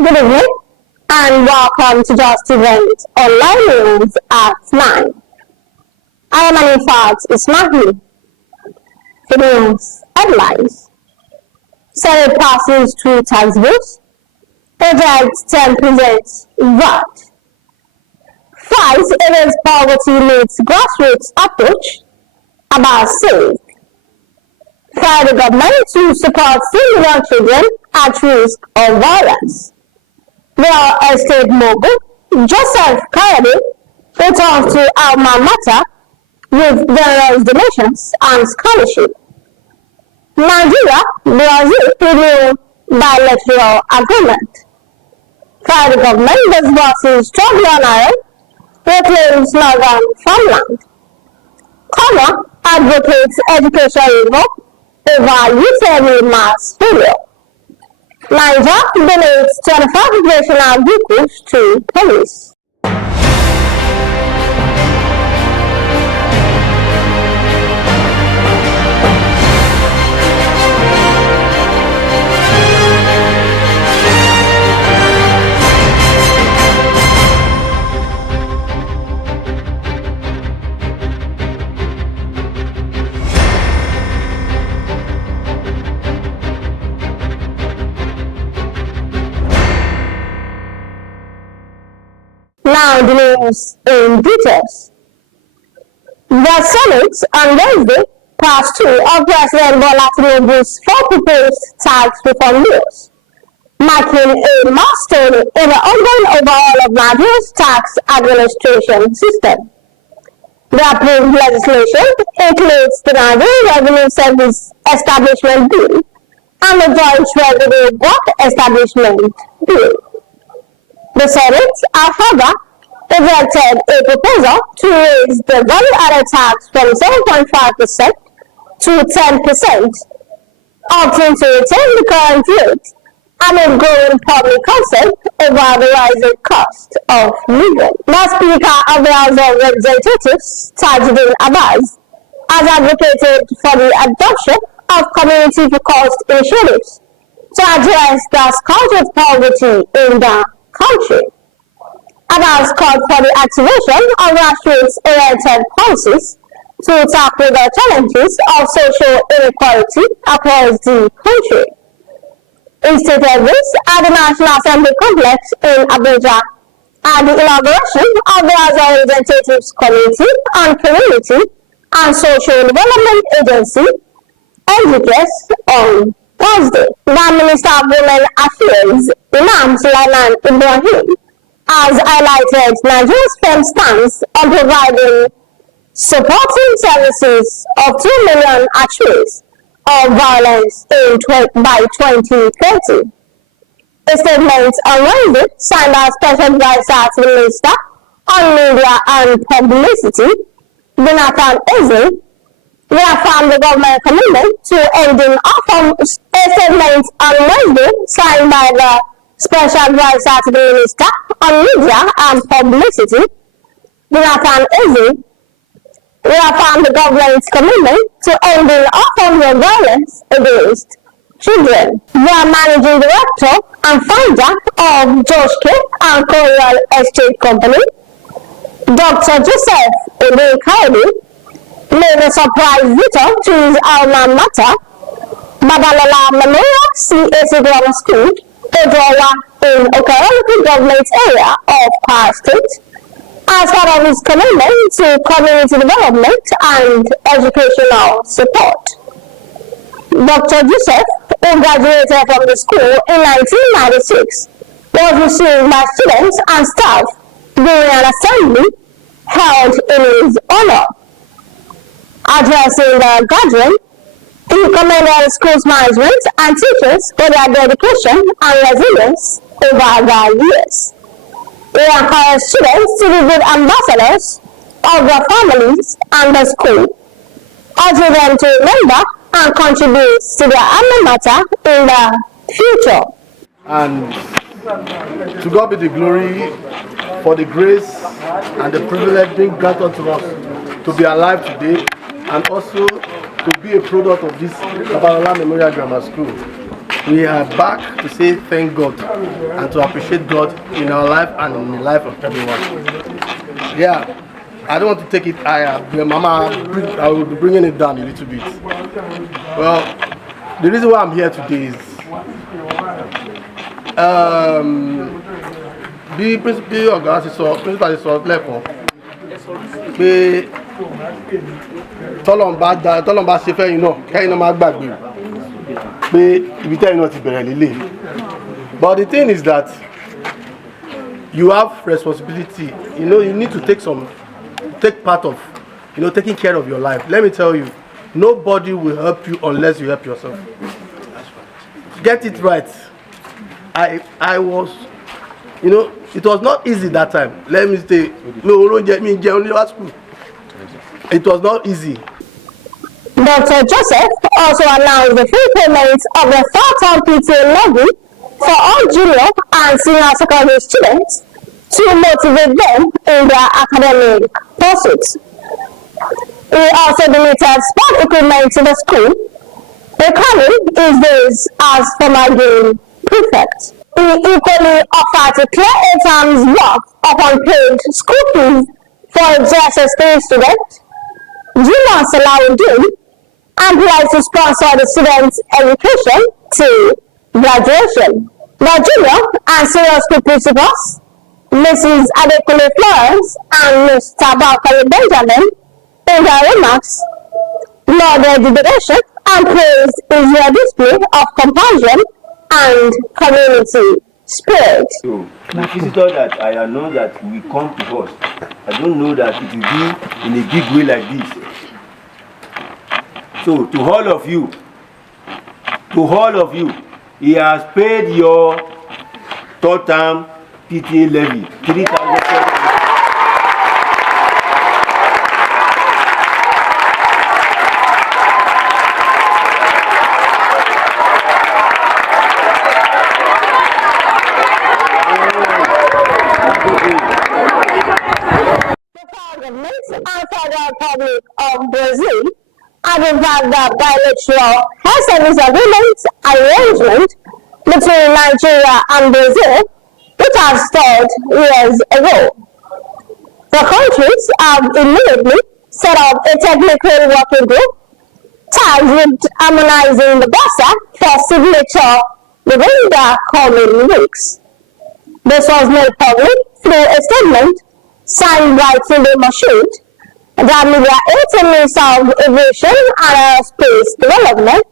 Good evening and welcome to Jeo Tv online news at 9. I am Anifat Ismail. The news headlines. Senate passes through tax bills. Project 10% VAT. Fight against poverty needs grassroots approach. About save. Fire the government to support single children at risk of violence. Real estate mogul Joseph Kayode returns to alma mater with various donations and scholarship. Nigeria, Brazil renew bilateral agreement. Federal government disburses $12 million, reclaims northern farmland. Comma advocates education reform over UTV mass failure. Niger donates 25 operational vehicles to police. Now the news in details. The Senate on Wednesday passed two of President Bola Tinubu's four proposed tax reform bills, marking a milestone in the ongoing overhaul of Nigeria's tax administration system. The approved legislation includes the Nigerian Revenue Service Establishment Bill and the Joint Revenue Board Establishment Bill. The Senate, however, rejected a proposal to raise the value-added tax from 7.5% to 10%, opting to retain the current rate amid growing public concern over the rising cost of living. The Speaker of the House of Representatives, Tajuddin Abbas, has advocated for the adoption of community-focused initiatives to address the scourge of poverty in the country. Abbas called for the activation of grassroots-oriented policies to tackle the challenges of social inequality across the country. He stated this at the National Assembly Complex in Abuja at the inauguration of the House of Representatives Committee on Community and Social Development Agency, NGKS, on Thursday. The Minister of Women Affairs, Imam Sulaiman Ibrahim, has highlighted Nigeria's firm stance on providing supporting services of 2 million accused of violence by 2030. A statement on Wednesday signed by Special Advisor to the Minister on Media and Publicity, Jonathan Eze, reaffirmed the government commitment to ending orphan. A statement on Wednesday signed by the Special Advisor to the Minister on Media and Publicity, Jonathan Eze, reaffirmed the government's commitment to ending orphan violence against children. The Managing Director and founder of Joshke and Coral Estate Company, Dr. Joseph Kayode, made a surprise visit to his alma mater, Babalola Memorial CAC Grammar School, Ojowa, in Okaraluku government area of Kwara State, as part of his commitment to community development and educational support. Dr. Joseph, who graduated from the school in 1996, was received by students and staff during an assembly held in his honor. Addressing the gathering, he commended the school's management and teachers for their dedication and resilience over the years. He encouraged students to be good ambassadors of their families and the school, urging them to remember and contribute to their alma mater in the future. And to God be the glory for the grace and the privilege being granted to us to be alive today, and also to be a product of this Babalola Memorial Grammar School. we are back to say thank God and to appreciate God in our life and in the life of everyone. Yeah, I don't want to take it higher. Mama, I will be bringing it down a little bit. Well, the reason why I'm here today is bí ọ̀gá ti sọ principal ti sọ lẹ́kọ̀ọ́ pé tọ́lọ́mbà ṣe fẹ́yìn náà kẹ́yìn náà má gbàgbé pé ibi tẹ́yìn náà ti bẹ̀rẹ̀ lélẹ̀. But the thing is that you have responsibility. You need to take part of taking care of your life. Let me tell you, nobody will help you unless you help yourself. Get it right. I was, it was not easy that time. Let me say, it was not easy. Dr. Joseph also announced the full payment of the third-term PTA levy for all junior and senior secondary students to motivate them in their academic pursuits. He also donated sport equipment to the school, recalling his days as former game prefect. He equally offered to clear 8 times worth of unpaid school fees for a JSS3 student, Junior Salawuddin, and pledged to sponsor the student's education to graduation. The junior and senior school principals, Mrs. Adekule Florence and Mr. Bakari Benjamin, in their remarks, lauded the donation and praised his display of compassion and community spirit. So, the visitor that I know that will come to us, I don't know that it will be in a big way like this. So, to all of you, he has paid your third term PTA levy, 3,000. Republic of Brazil and in fact the bilateral health service agreement arrangement between Nigeria and Brazil, which has started years ago. The countries have immediately set up a technical working group tasked with harmonizing the BASA for signature within the coming weeks. This was made public through a statement signed by Tunde Moshood, the Media Minister of Aviation and Aerospace Development,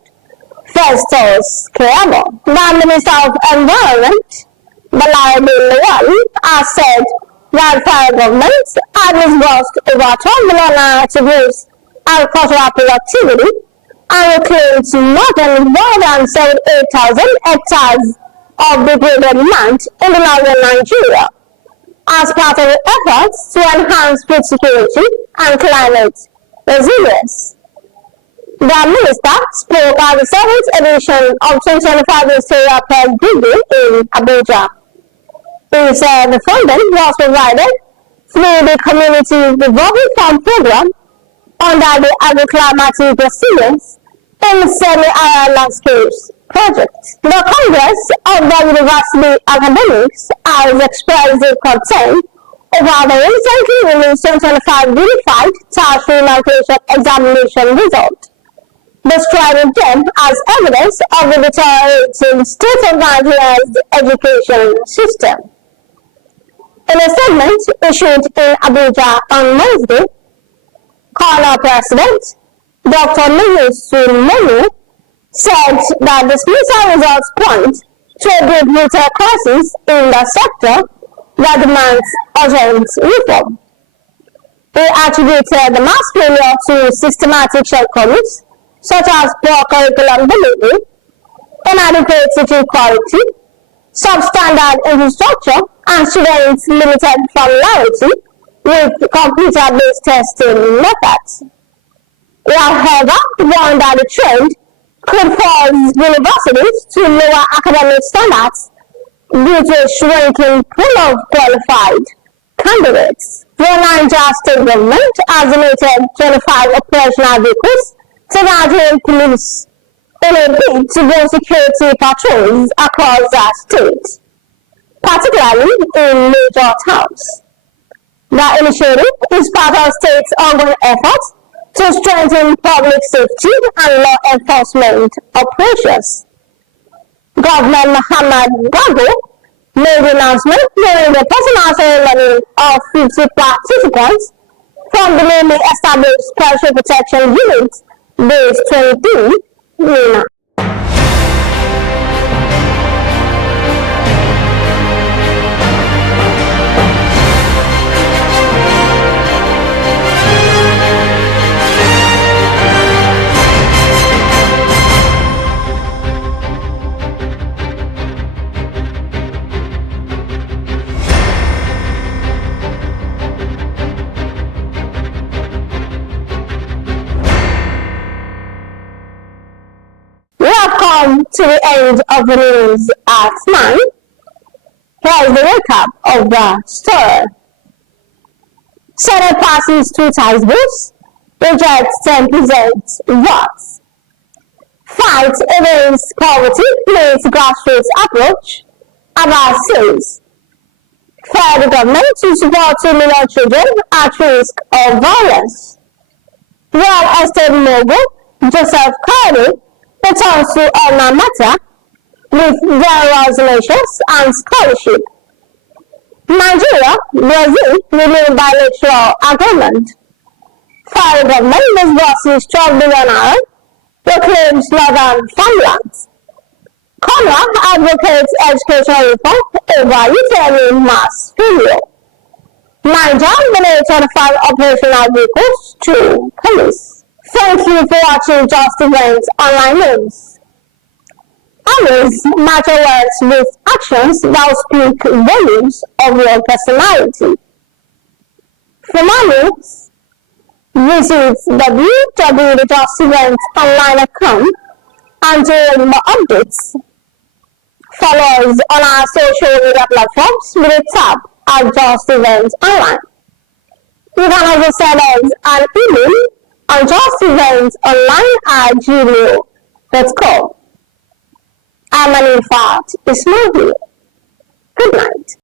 Festus Keyamo. The Minister of Environment, Balarabe Lawal, has said that federal government had disbursed over 12 million to boost agricultural productivity and reclaimed more than 78,000 hectares of degraded land in the northern Nigeria as part of the efforts to enhance food security and climate resilience. The minister spoke at the 7th edition of 2025 Ministerial Press Briefing in Abuja. He said the funding was provided through the Community Revolving Fund Program under the Agroclimatic Resilience in Semi-Arid Landscapes project. The Congress of the University Academics has expressed their concern over the recently released 2025 Unified Tax Remarcation Examination result, describing them as evidence of the deteriorating state of Nigeria's education system. In a statement issued in Abuja on Wednesday, Colonel President Dr. Niyosu Monu said that the dismissal results point to a great retail crisis in the sector that demands urgent reform. He attributed the mass failure to systematic shortcomings such as poor curriculum delivery, inadequate teaching quality, substandard infrastructure, and students' limited familiarity with computer-based testing methods. He, however, warned that the trend could cause universities to lower academic standards due to a shrinking pool of qualified candidates. The Niger State Government has donated 25 operational vehicles to Nigerian police in a bid to build security patrols across the state, particularly in major towns. The initiative is part of state's ongoing efforts to strengthen public safety and law enforcement operations. Governor Muhammad Bago made the announcement during the personal ceremony of 50 participants from the newly established Special Protection Unit, Base 23, Mina. We have come to the end of the news at 9. Here is the recap of the story. Senate passes 2 tax bills, rejects 10% votes. Fight against poverty needs grassroots approach, Abbas says. Federal government to support 2 million children at risk of violence. Real estate mogul Joseph Carney returns to alma mater with various donations and scholarship. Nigeria, Brazil renewed bilateral agreement. Federal government disburses 12 billion naira, reclaims northern farmlands. Conrad advocates education reform over utility mass failure. Niger donates 25 operational vehicles to police. Thank you for watching Just Events Online News. Always match your words with actions that speak volumes of your personality. For more news, visit www.justeventsonline.com and to more updates. Follow us on our social media platforms with a tab at Just Events Online. You can also send us an email on justeventsonline@gmail.com. I'm an infant, it's Good night.